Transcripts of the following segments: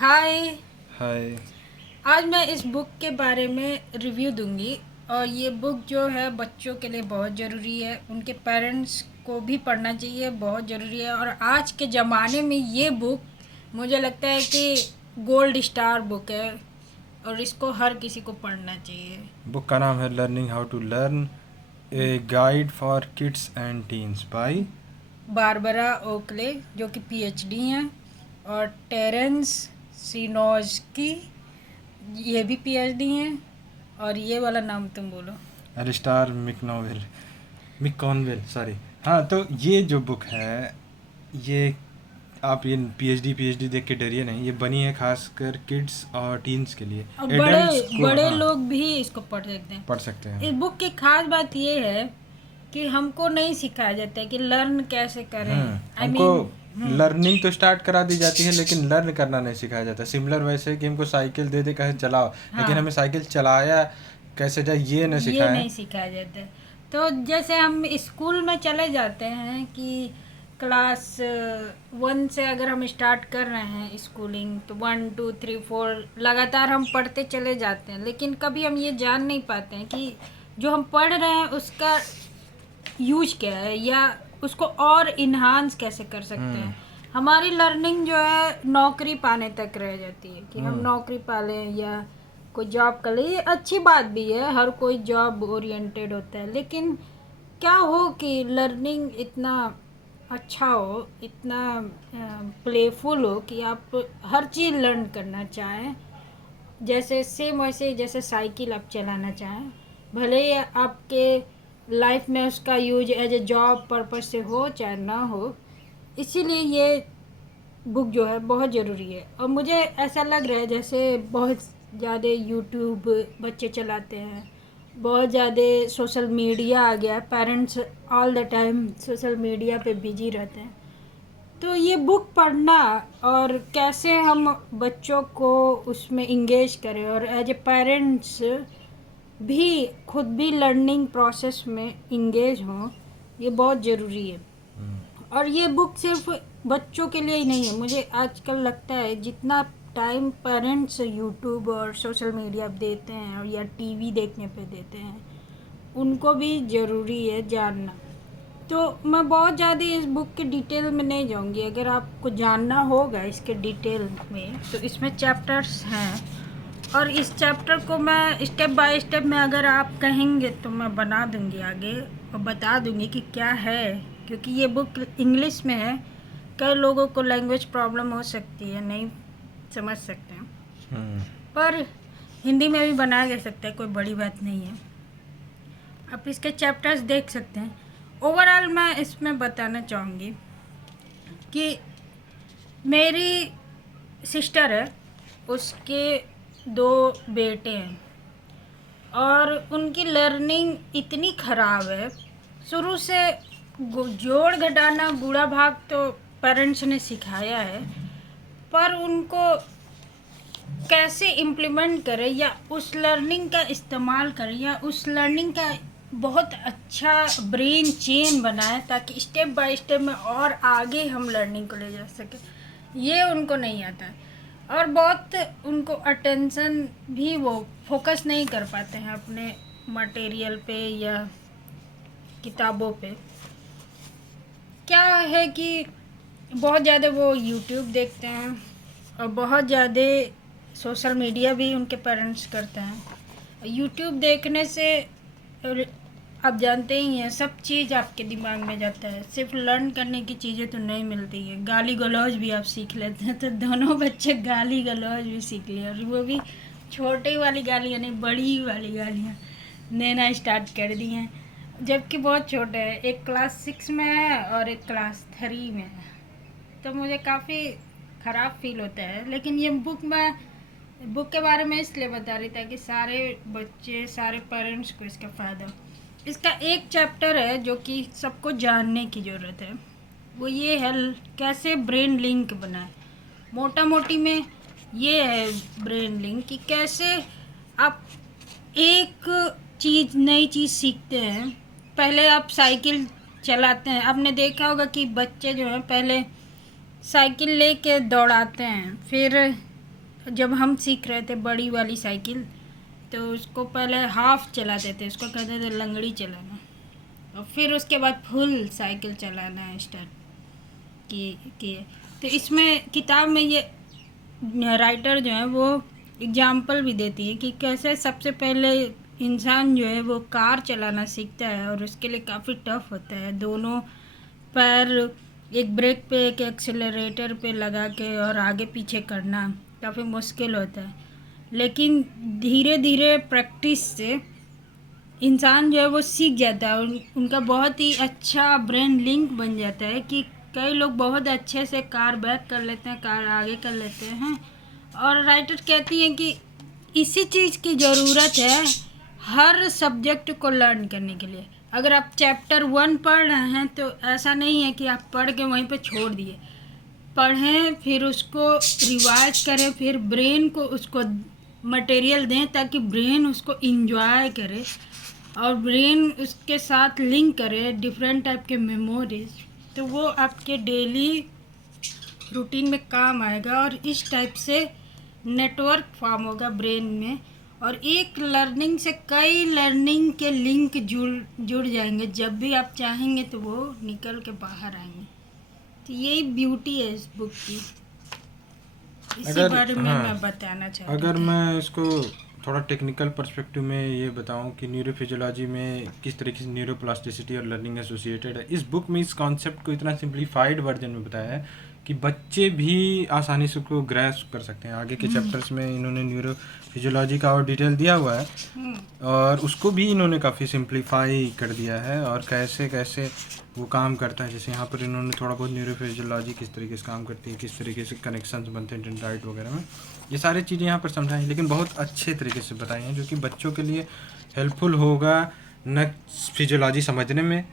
हाय। हाय। आज मैं इस बुक के बारे में रिव्यू दूंगी और ये बुक जो है बच्चों के लिए बहुत ज़रूरी है, उनके पेरेंट्स को भी पढ़ना चाहिए, बहुत ज़रूरी है। और आज के ज़माने में ये बुक मुझे लगता है कि गोल्ड स्टार बुक है और इसको हर किसी को पढ़ना चाहिए। बुक का नाम है learning how to learn, a guide for kids and teens by. Barbara Oakley जो कि पीएचडी हैं, और टेरेंस सिनोस्की ये भी पीएचडी हैं। और ये वाला नाम तुम बोलो। एलिस्टार मिकॉनवेल सॉरी। हाँ, तो ये जो बुक है, ये आप ये पीएचडी देख के डरिए नहीं। ये बनी है खासकर किड्स और टीन्स के लिए। और बड़े एडल्ट्स को बड़े हाँ लोग भी इसको पढ़ सकते हैं। पढ़ सकते इस हैं। बुक की खास बात ये है कि हमको नहीं सिखाया जाता है कि लर्न कैसे करें। आई हमको मीन लर्निंग तो स्टार्ट करा दी जाती है, लेकिन लर्न करना नहीं सिखाया जाता। सिमिलर वैसे कि हमको साइकिल दे दे कहे चलाओ, लेकिन हाँ, हमें साइकिल चलाया कैसे जाए ये न ये सिखाएं। नहीं सिखाया जाता है। तो जैसे हम स्कूल में चले जाते हैं कि क्लास 1 से अगर हम स्टार्ट कर रहे हैं स्कूलिंग, तो 1 2 3 4 लगातार हम पढ़ते चले जाते हैं, लेकिन कभी हम ये जान नहीं पाते हैं कि जो हम पढ़ रहे हैं उसका यूज क्या है या उसको और इन्हांस कैसे कर सकते हम्म हैं। हमारी लर्निंग जो है नौकरी पाने तक रह जाती है कि हम हम्म नौकरी पा लें या कोई जॉब कर ले। ये अच्छी बात भी है, हर कोई जॉब ओरिएंटेड होता है, लेकिन क्या हो कि लर्निंग इतना अच्छा हो, इतना प्लेफुल हो कि आप हर चीज़ लर्न करना चाहें। जैसे सेम वैसे जैसे साइकिल आप चलाना चाहें, भले ही आपके लाइफ में उसका use as a job purpose से हो चाहे ना हो। इसीलिए ये बुक जो है बहुत ज़रूरी है। और मुझे ऐसा लग रहा है जैसे बहुत ज़्यादा यूट्यूब बच्चे चलाते हैं, बहुत ज़्यादा सोशल मीडिया आ गया, parents all the time social media पे बिजी रहते हैं। तो ये बुक पढ़ना और कैसे हम बच्चों को उसमें इंगेज करें और एज ए पेरेंट्स भी खुद भी लर्निंग प्रोसेस में इंगेज हों, ये बहुत ज़रूरी है। और ये बुक सिर्फ बच्चों के लिए ही नहीं है। मुझे आजकल लगता है जितना टाइम पेरेंट्स यूट्यूब और सोशल मीडिया पे देते हैं और या टीवी देखने पे देते हैं, उनको भी ज़रूरी है जानना। तो मैं बहुत ज़्यादा इस बुक के डिटेल में नहीं जाऊंगी। अगर आपको जानना होगा इसके डिटेल में तो इसमें चैप्टर्स हैं, और इस चैप्टर को मैं स्टेप बाय स्टेप में अगर आप कहेंगे तो मैं बना दूंगी आगे और बता दूंगी कि क्या है, क्योंकि ये बुक इंग्लिश में है। कई लोगों को लैंग्वेज प्रॉब्लम हो सकती है, नहीं समझ सकते हैं, हम्म पर हिंदी में भी बनाया जा सकता है, कोई बड़ी बात नहीं है। आप इसके चैप्टर्स देख सकते हैं। ओवरऑल मैं इसमें बताना चाहूँगी कि मेरी सिस्टर है, उसके 2 बेटे हैं और उनकी लर्निंग इतनी ख़राब है। शुरू से जोड़ घटाना गुणा भाग तो पेरेंट्स ने सिखाया है, पर उनको कैसे इम्प्लीमेंट करें या उस लर्निंग का इस्तेमाल करें या उस लर्निंग का बहुत अच्छा ब्रेन चेन बनाएं ताकि स्टेप बाय स्टेप में और आगे हम लर्निंग को ले जा सकें, ये उनको नहीं आता है। और बहुत उनको अटेंशन भी वो फोकस नहीं कर पाते हैं अपने मटेरियल पे या किताबों पे। क्या है कि बहुत ज़्यादा वो यूट्यूब देखते हैं और बहुत ज़्यादा सोशल मीडिया भी उनके पेरेंट्स करते हैं। यूट्यूब देखने से आप जानते ही हैं सब चीज़ आपके दिमाग में जाता है, सिर्फ लर्न करने की चीज़ें तो नहीं मिलती है, गाली गलौज भी आप सीख लेते हैं। तो दोनों बच्चे गाली गलौज भी सीख लिए, और वो भी छोटी वाली गालियाँ नहीं, बड़ी वाली गालियाँ देना स्टार्ट कर दी हैं, जबकि बहुत छोटे हैं। एक क्लास 6 में है और एक क्लास 3 में है। तो मुझे काफ़ी ख़राब फील होता है, लेकिन ये बुक के बारे में इसलिए बता रही था कि सारे बच्चे सारे पेरेंट्स को इसका फ़ायदा हो। इसका एक चैप्टर है जो कि सबको जानने की ज़रूरत है, वो ये है कैसे ब्रेन लिंक बनाए। मोटा मोटी में ये है ब्रेन लिंक कि कैसे आप एक चीज़ नई चीज़ सीखते हैं। पहले आप साइकिल चलाते हैं, आपने देखा होगा कि बच्चे जो हैं पहले साइकिल लेके दौड़ाते हैं, फिर जब हम सीख रहे थे बड़ी वाली साइकिल, तो उसको पहले हाफ चलाते थे, उसको कहते थे लंगड़ी चलाना, और फिर उसके बाद फुल साइकिल चलाना स्टार्ट किए। तो इसमें किताब में ये राइटर जो है वो एग्जाम्पल भी देती है कि कैसे सबसे पहले इंसान जो है वो कार चलाना सीखता है, और उसके लिए काफ़ी टफ होता है। दोनों पैर एक ब्रेक पे एक एक्सेलरेटर पे लगा के और आगे पीछे करना काफ़ी मुश्किल होता है, लेकिन धीरे धीरे प्रैक्टिस से इंसान जो है वो सीख जाता है, उनका बहुत ही अच्छा ब्रेन लिंक बन जाता है कि कई लोग बहुत अच्छे से कार बैक कर लेते हैं, कार आगे कर लेते हैं। और राइटर कहती हैं कि इसी चीज़ की ज़रूरत है हर सब्जेक्ट को लर्न करने के लिए। अगर आप चैप्टर 1 पढ़ रहे हैं तो ऐसा नहीं है कि आप पढ़ के वहीं पे छोड़ दिए, पढ़ें, फिर उसको रिवाइज करें, फिर ब्रेन को उसको मटेरियल दें ताकि ब्रेन उसको इंजॉय करे और ब्रेन उसके साथ लिंक करे डिफरेंट टाइप के मेमोरीज, तो वो आपके डेली रूटीन में काम आएगा और इस टाइप से नेटवर्क फॉर्म होगा ब्रेन में, और एक लर्निंग से कई लर्निंग के लिंक जुड़ जाएंगे। जब भी आप चाहेंगे तो वो निकल के बाहर आएंगे। तो यही ब्यूटी है इस बुक की, इसी बारे में मैं बताना चाहती अगर थी। मैं इसको थोड़ा टेक्निकल पर्सपेक्टिव में ये बताऊं कि न्यूरोफिजियोलॉजी में किस तरीके से न्यूरोप्लास्टिसिटी और लर्निंग एसोसिएटेड है, इस बुक में इस कॉन्सेप्ट को इतना सिंप्लीफाइड वर्जन में बताया है कि बच्चे भी आसानी से उसको ग्रैस्प कर सकते हैं। आगे के चैप्टर्स में इन्होंने न्यूरोफिजियोलॉजी का और डिटेल दिया हुआ है और उसको भी इन्होंने काफ़ी सिंप्लीफाई कर दिया है और कैसे कैसे वो काम करता है। जैसे यहाँ पर इन्होंने थोड़ा बहुत न्यूरोफिजियोलॉजी किस तरीके से काम करती है, किस तरीके से कनेक्शंस बनते हैं डेंड्राइट वगैरह में, ये सारी चीज़ें यहाँ पर समझाई, लेकिन बहुत अच्छे तरीके से बताई हैं जो कि बच्चों के लिए हेल्पफुल होगा न फिजियोलॉजी समझने में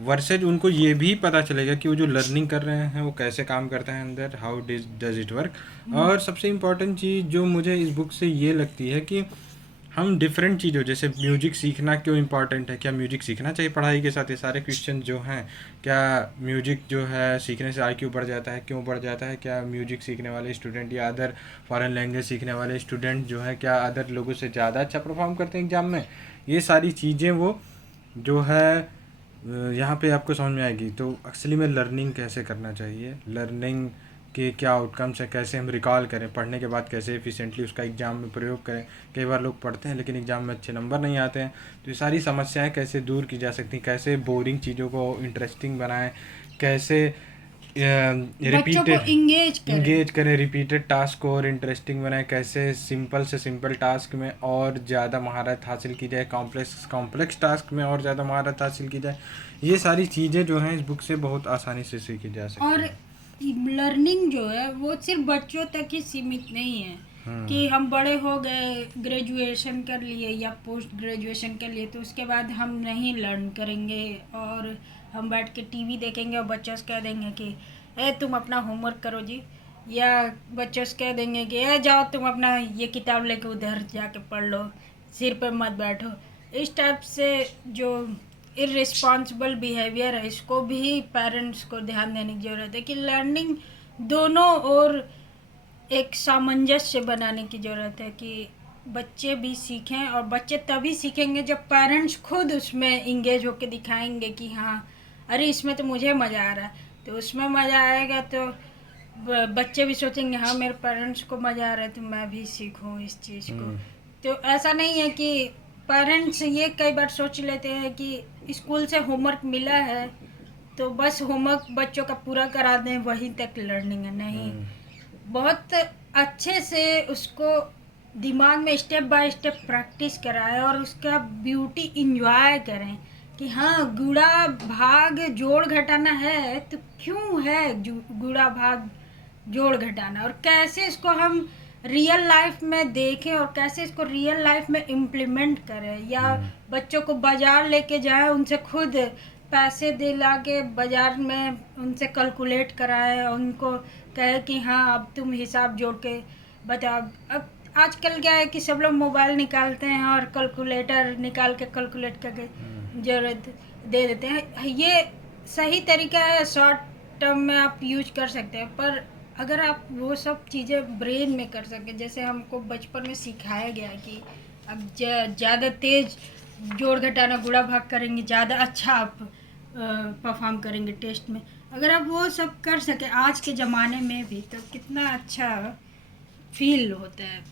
वर्सेज उनको ये भी पता चलेगा कि वो जो लर्निंग कर रहे हैं वो कैसे काम करता है अंदर, हाउ डज इट वर्क। और सबसे इम्पॉर्टेंट चीज़ जो मुझे इस बुक से ये लगती है कि हम डिफरेंट चीज़ों जैसे म्यूजिक सीखना क्यों इम्पॉर्टेंट है, क्या म्यूजिक सीखना चाहिए पढ़ाई के साथ, ये सारे क्वेश्चन जो हैं, क्या म्यूजिक जो है सीखने से आईक्यू बढ़ जाता है, क्यों बढ़ जाता है, क्या म्यूजिक सीखने वाले स्टूडेंट या अदर फॉरेन लैंग्वेज सीखने वाले स्टूडेंट जो है क्या अदर लोगों से ज़्यादा अच्छा परफॉर्म करते हैं एग्ज़ाम में, ये सारी चीज़ें वो जो है यहाँ पे आपको समझ में आएगी। तो एक्चुअली में लर्निंग कैसे करना चाहिए, लर्निंग के क्या आउटकम्स हैं, कैसे हम रिकॉल करें, पढ़ने के बाद कैसे एफिशिएंटली उसका एग्ज़ाम में प्रयोग करें। कई बार लोग पढ़ते हैं लेकिन एग्ज़ाम में अच्छे नंबर नहीं आते हैं, तो ये सारी समस्याएं कैसे दूर की जा सकती हैं, कैसे बोरिंग चीज़ों को इंटरेस्टिंग बनाएं, कैसे रिपीटेड इंगेज करें, रिपीटेड टास्क को और इंटरेस्टिंग बनाएं, कैसे सिंपल से सिंपल टास्क में और ज़्यादा महारत हासिल की जाए, कॉम्प्लेक्स टास्क में और ज़्यादा महारत हासिल की जाए। ये सारी चीज़ें जो हैं इस बुक से बहुत आसानी से सीखी जा सकती और हैं। लर्निंग जो है वो सिर्फ बच्चों तक ही सीमित नहीं है कि हम बड़े हो गए, ग्रेजुएशन कर लिए या पोस्ट ग्रेजुएशन कर लिए तो उसके बाद हम नहीं लर्न करेंगे और हम बैठ के टीवी देखेंगे और बच्चों से कह देंगे कि तुम अपना होमवर्क करो जी, या बच्चों से कह देंगे कि जाओ तुम अपना ये किताब लेके उधर जाके पढ़ लो, सिर पे मत बैठो। इस टाइप से जो इर्रिस्पॉन्सिबल बिहेवियर है इसको भी पेरेंट्स को ध्यान देने की ज़रूरत है कि लर्निंग दोनों और एक सामंजस्य बनाने की ज़रूरत है कि बच्चे भी सीखें, और बच्चे तभी सीखेंगे जब पेरेंट्स खुद उसमें इंगेज होकर दिखाएंगे कि हाँ अरे इसमें तो मुझे मज़ा आ रहा है, तो उसमें मज़ा आएगा तो बच्चे भी सोचेंगे हाँ मेरे पेरेंट्स को मज़ा आ रहा है तो मैं भी सीखूँ इस चीज़ को। तो ऐसा नहीं है कि पेरेंट्स ये कई बार सोच लेते हैं कि स्कूल से होमवर्क मिला है तो बस होमवर्क बच्चों का पूरा करा दें वहीं तक लर्निंग है, नहीं, बहुत अच्छे से उसको दिमाग में स्टेप बाय स्टेप प्रैक्टिस कराएं और उसका ब्यूटी इंजॉय करें कि हाँ गुणा भाग जोड़ घटाना है तो क्यों है गुणा भाग जोड़ घटाना, और कैसे इसको हम रियल लाइफ में देखें और कैसे इसको रियल लाइफ में इम्प्लीमेंट करें, या बच्चों को बाज़ार लेके जाएं, उनसे खुद पैसे दिला के बाज़ार में उनसे कैलकुलेट कराएं, उनको कहे कि हाँ अब तुम हिसाब जोड़ के बताओ। अब आजकल क्या है कि सब लोग मोबाइल निकालते हैं और कैलकुलेटर निकाल के कैलकुलेट करके ज़रूरत दे देते हैं। ये सही तरीका है, शॉर्ट टर्म में आप यूज कर सकते हैं, पर अगर आप वो सब चीज़ें ब्रेन में कर सकें, जैसे हमको बचपन में सिखाया गया कि अब ज़्यादा तेज जोड़ घटाना गुणा भाग करेंगे, ज़्यादा अच्छा आप परफॉर्म करेंगे टेस्ट में। अगर आप वो सब कर सके आज के ज़माने में भी, तो कितना अच्छा फील होता है।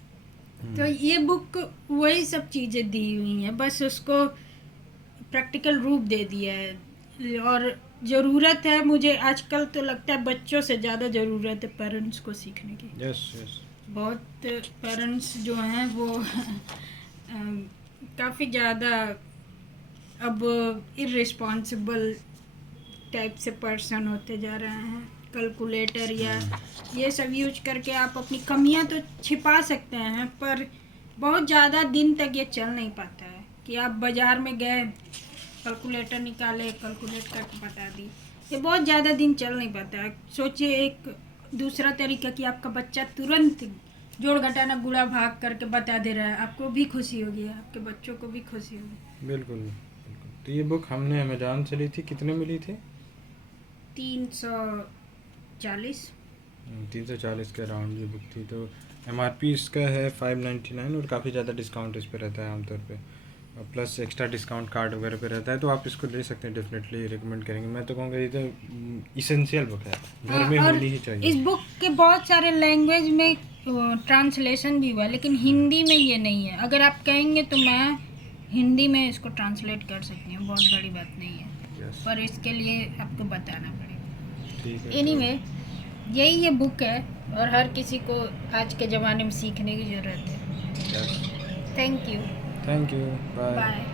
तो ये बुक वही सब चीज़ें दी हुई हैं, बस उसको प्रैक्टिकल रूप दे दिया है। और ज़रूरत है, मुझे आजकल तो लगता है बच्चों से ज़्यादा ज़रूरत है पेरेंट्स को सीखने की। Yes yes. बहुत पेरेंट्स जो हैं वो काफ़ी ज़्यादा अब इररिस्पॉन्सिबल टाइप से पर्सन होते जा रहे हैं। कैलकुलेटर या ये सब यूज करके आप अपनी कमियां तो छिपा सकते हैं, पर बहुत ज़्यादा दिन तक ये चल नहीं पाता है कि आप बाज़ार में गए, कैलकुलेटर निकाले, कैलकुलेट करके बता दी। ये बहुत ज़्यादा दिन चल नहीं पाता है। सोचिए एक दूसरा तरीका कि आपका बच्चा तुरंत जोड़ घटाना गुणा भाग करके बता दे रहा है, आपको भी खुशी होगी, आपके बच्चों को भी खुशी होगी। बिल्कुल बिल्कुल। तो ये बुक हमने अमेजोन से ली थी, कितने मिली थी? 340। 340 के अराउंड ये बुक थी। तो MRP इसका है 599 और काफ़ी ज़्यादा डिस्काउंट इस पे रहता है आमतौर पे, और प्लस एक्स्ट्रा डिस्काउंट कार्ड वगैरह पे रहता है, तो आप इसको ले सकते हैं, डेफिनेटली रिकमेंड करेंगे। मैं तो कहूँगा ये तो इसेंशियल बुक है, घर में और होनी ही इस चाहिए। बुक के बहुत सारे लैंग्वेज में ट्रांसलेशन भी हुआ, लेकिन हिंदी में ये नहीं है। अगर आप कहेंगे तो मैं हिंदी में इसको ट्रांसलेट कर सकती हूँ, बहुत बड़ी बात नहीं है, यस पर इसके लिए आपको बताना पड़ेगा। ठीक है। एनीवे, यही ये बुक है और हर किसी को आज के ज़माने में सीखने की ज़रूरत है। Yes thank you. Thank you bye. Bye.